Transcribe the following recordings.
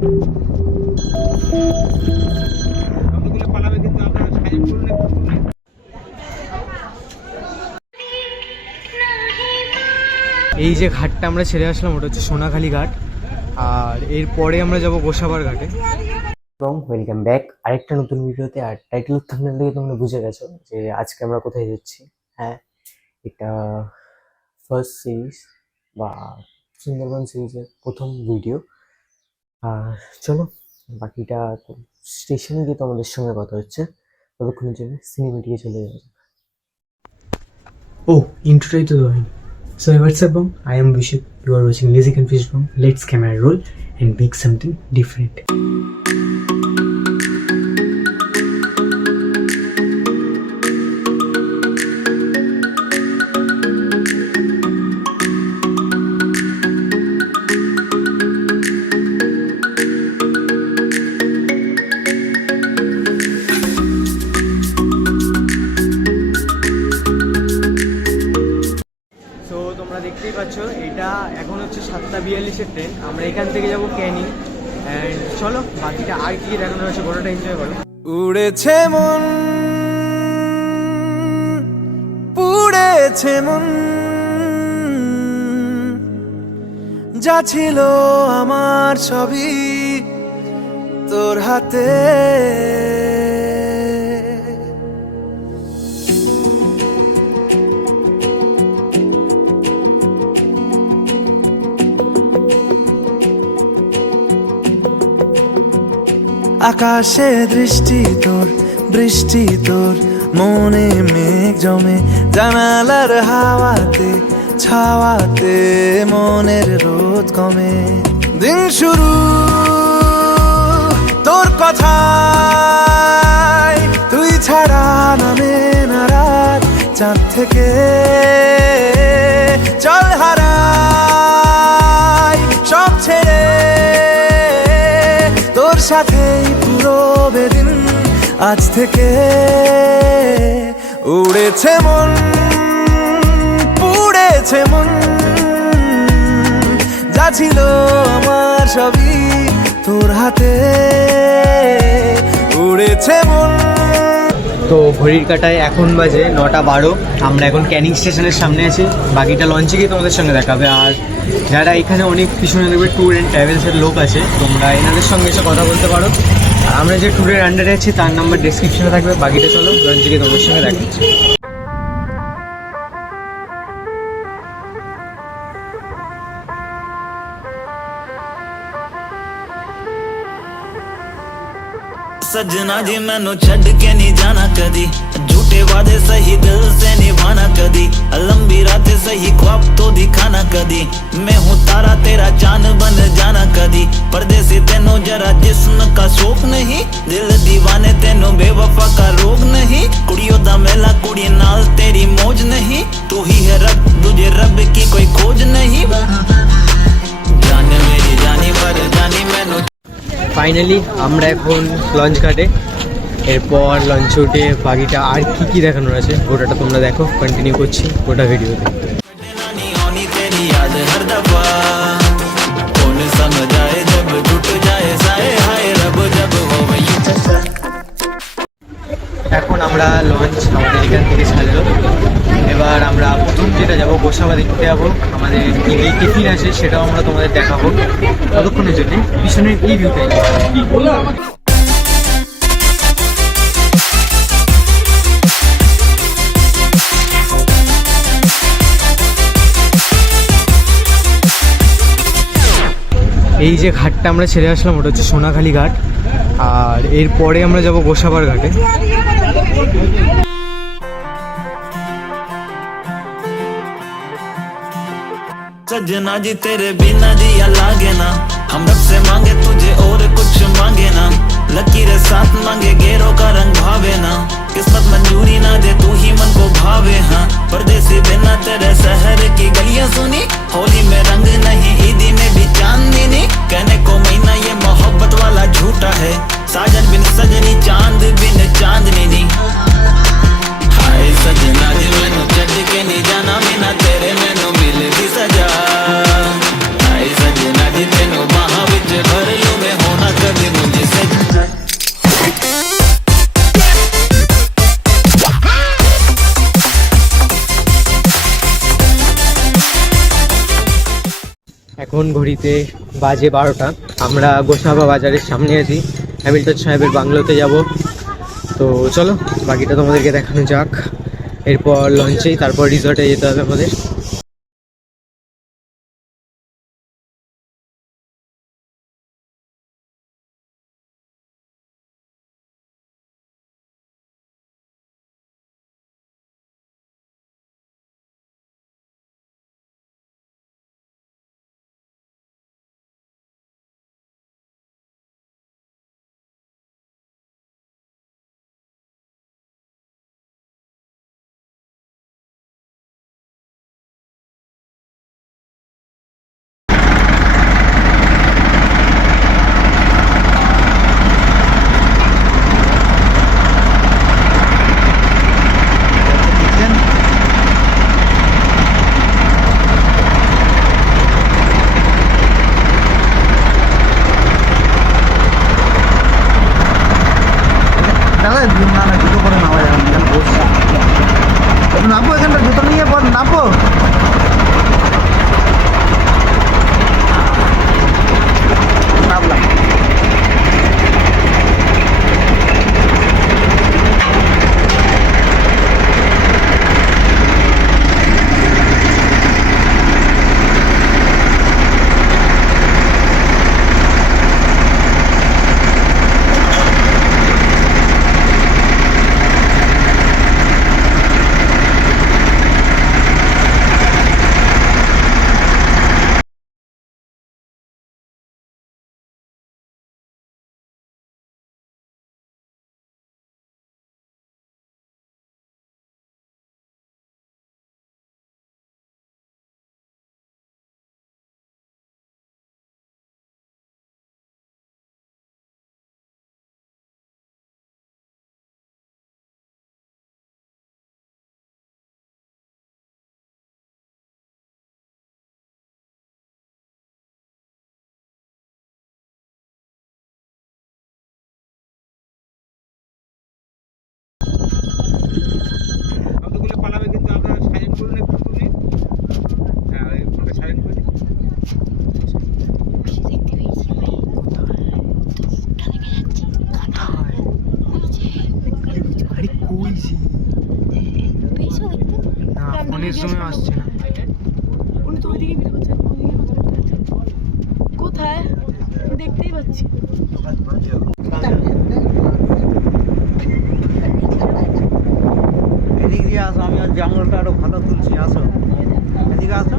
এই যে ঘাটটা আমরা ছেড়ে আসলাম ওটা হচ্ছে সোনাখালি ঘাট, আর এরপরে আমরা যাব গোসাবার ঘাটে। এবং ওয়েলকাম ব্যাক আরেকটা নতুন ভিডিওতে। আর টাইটেল থাম্বনেল থেকে তোমরা বুঝে গেছো যে আজকে আমরা কোথায় যাচ্ছি। হ্যাঁ, এটা ফার্স্ট সিরিজ বা সুন্দরবন সিরিজের প্রথম ভিডিও। আর চলো বাকিটা স্টেশনে গিয়ে তোমাদের সঙ্গে কথা হচ্ছে। ততক্ষণের জন্য সিনেমেটিকে চলে যাবে। ও ইন্ট্রোটাই তো হয়নি। So what's up, I am Vishit. You are watching Lazy Confused Bong. Let's camera roll and make something different. দেখতেই পাচ্ছ এটা এখন হচ্ছে 7:42 ট্রেন। আমরা এখান থেকে যাব ক্যানিং। এন্ড চলো বাকিটা আর কি দেখানো হচ্ছে গোটাটা এনজয় করো। উড়েছে মন, পুড়েছে মন, যা ছিল আমার সবই তোর হাতে। আকাশে দৃষ্টি তোর, বৃষ্টি তোর, মনে মেঘ জমে, জানালার হাওয়াতে ছাওয়াতে মনের রোদ কমে। দিন শুরু তোর কথায়, তুই ছাড়া নামে না রাত, চাঁদ থেকে চল হারাই সব ছেড়ে, তোর সাথেই পুরো বেদিন আজ থেকে। উড়েছে মন, পুড়েছে মন, যা ছিল আমার সবই তোর হাতে। উড়েছে মন। তো ঘড়ির কাটায় এখন বাজে 9:12। আমরা এখন ক্যানিং স্টেশনের সামনে আছি। বাকিটা লঞ্চে গিয়ে তোমাদের সঙ্গে দেখাবে। আর যারা এখানে অনেক পিছনে দেখবে ট্যুর অ্যান্ড ট্রাভেলসের লোক আছে, তোমরা এনাদের সঙ্গে এসে কথা বলতে পারো। আমরা যে ট্যুরের আন্ডারে আছি তার নাম্বার ডেসক্রিপশনে থাকবে। বাকিটা চলো লঞ্চে গিয়ে তোমাদের সঙ্গে দেখাচ্ছি। सजना जी मैनू छड़ के नहीं जाना कदी, झूठे वादे सही दिल से निभाना कदी, लंबी रातें सही ख्वाब तो दिखाना कदी, मैं हूँ तारा तेरा चांद बन जाना कदी, परदेसी तेनों जरा जिस्म का शौक नहीं, दिल दीवाने तेनों बेवफा का रोग नहीं, कुड़ियों दा मेला कुड़ी नाल तेरी मौज नहीं, तू ही है रब तुझे रब की कोई खोज नहीं, जाने मेरी जानी पर जानी मैनू। ফাইনালি আমরা এখন লঞ্চ ঘাটে। এরপর লঞ্চে উঠে বাকিটা আর কি কি দেখানোর আছে ওটাটা তোমরা দেখো। কন্টিনিউ করছি গোটা ভিডিওতে। এখন আমরা লঞ্চ আমাদের এখান থেকে ছাড়লো। এবার আমরা প্রথম যেটা যাবো গোসাবা দেখতে যাবো। আমাদের কি টিফিন আছে সেটাও আমরা তোমাদের দেখাবো। ততক্ষণের জন্য পিছনের এই ভিউটাই। এই যে ঘাটটা আমরা ছেড়ে আসলাম ওটা হচ্ছে সোনাখালি ঘাট, আর এরপরে আমরা যাব গোসাবার ঘাটে। सजना जी तेरे बिना जिया लागे ना, हम रब से मांगे तुझे और कुछ मांगे ना, लकीरें साथ मांगे गेरों का रंग भावे ना, किस्मत मंजूरी ना दे तू ही मन को भावे। हाँ परदेसी बिना तेरे शहर की गलियां सुनी, होली में रंग नहीं ईदी में भी चांदनी नहीं, कहने को महीना ये मोहब्बत वाला झूठा है, साजन बिन सजनी चांद बिन चांदनी नहीं। हाय सजना जी मैनू छड़ के नहीं जाना, बिना तेरे मैनू मिलदी सजा, हाय सजना जी तेनू बाहां विच भर लूं मैं हुण এখন ঘড়িতে বাজে 12টা। আমরা গোসাবা বাজারের সামনে আছি, হ্যামিল্টন সাহেবের বাংলোতে যাব। তো চলো বাকিটা তোমাদেরকে দেখানো যাক। এরপর লঞ্চেই, তারপর রিসর্টে যেতে হবে আমাদের। নামবো এখানটা জুতো নিয়ে পর নামবো। নামলাম। ফোনের সময় আসছে না। উনি তো ওইদিকে ভিডিও করছেন, কোথায় দেখতেই পাচ্ছি। এদিক দিয়ে আসো, আমি আর জঙ্গলটা আরো ভালো তুলছি। আসো এদিকে আসো।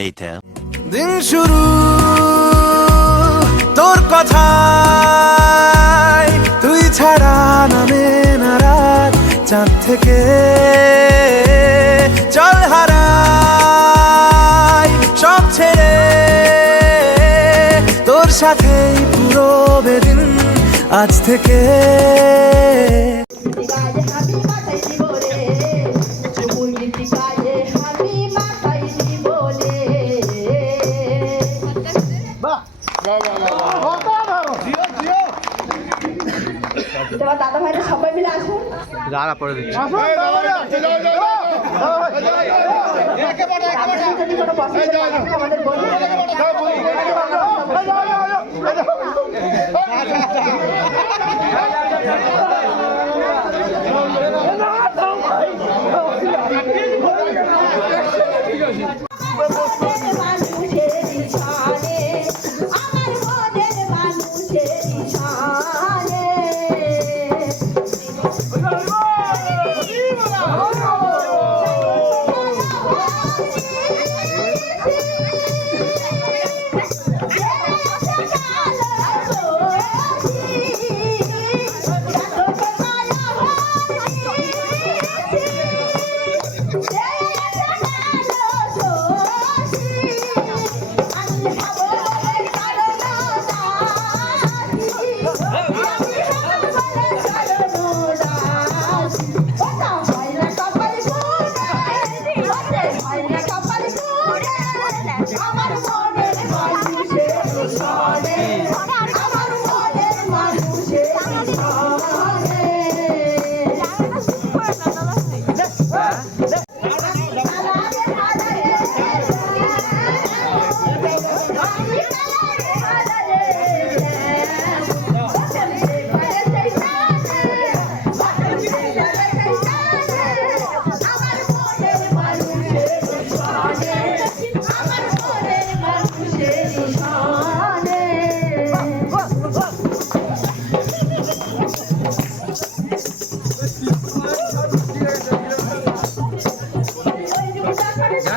later. দিন শুরু তোর কথায়, তুই ছাড়া নামে না রাত চাঁদ থেকে। চল হারাই সব ছেড়ে, তোর সাথেই পুরো বেদিন আজ থেকে। দাদা ভাইরা সবাই মিলে আসুন। যারা পরে দিচ্ছি যদি কোনো পছন্দ আমাদের বলুন।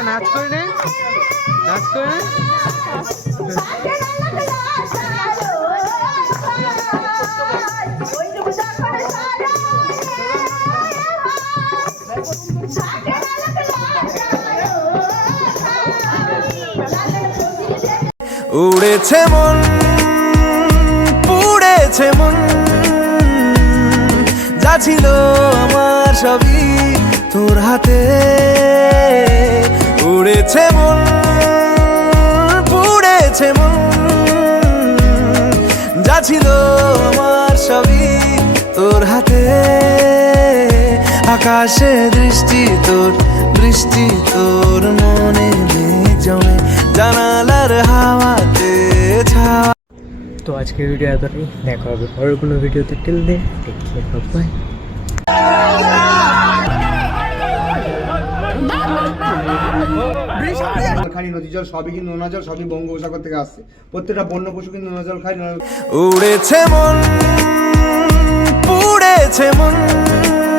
নাচ করে নে, নাচ করে নে। উড়েছে মন, পুড়েছে মন, যা ছিল আমার সবই তোর হাতে। উড়েছে মন, পুড়েছে মন, যা ছিল আমার সবই তোর হাতে। আকাশে দৃষ্টি তোর, বৃষ্টি তোর মনে মেঘ জমে, জানালার হাওয়াতে ছাওয়া। তো আজকের ভিডিও এতটাই, দেখা হবে পরের কোনো ভিডিওতে। Till then take care, bye. খালি নদী জল সবই কিন্তু নোনা জল, সবই বঙ্গোপসাগর থেকে আসছে। প্রত্যেকটা বন্য পশু কিন্তু নোনা জল খায়। উড়েছে মন, পুড়েছে মন,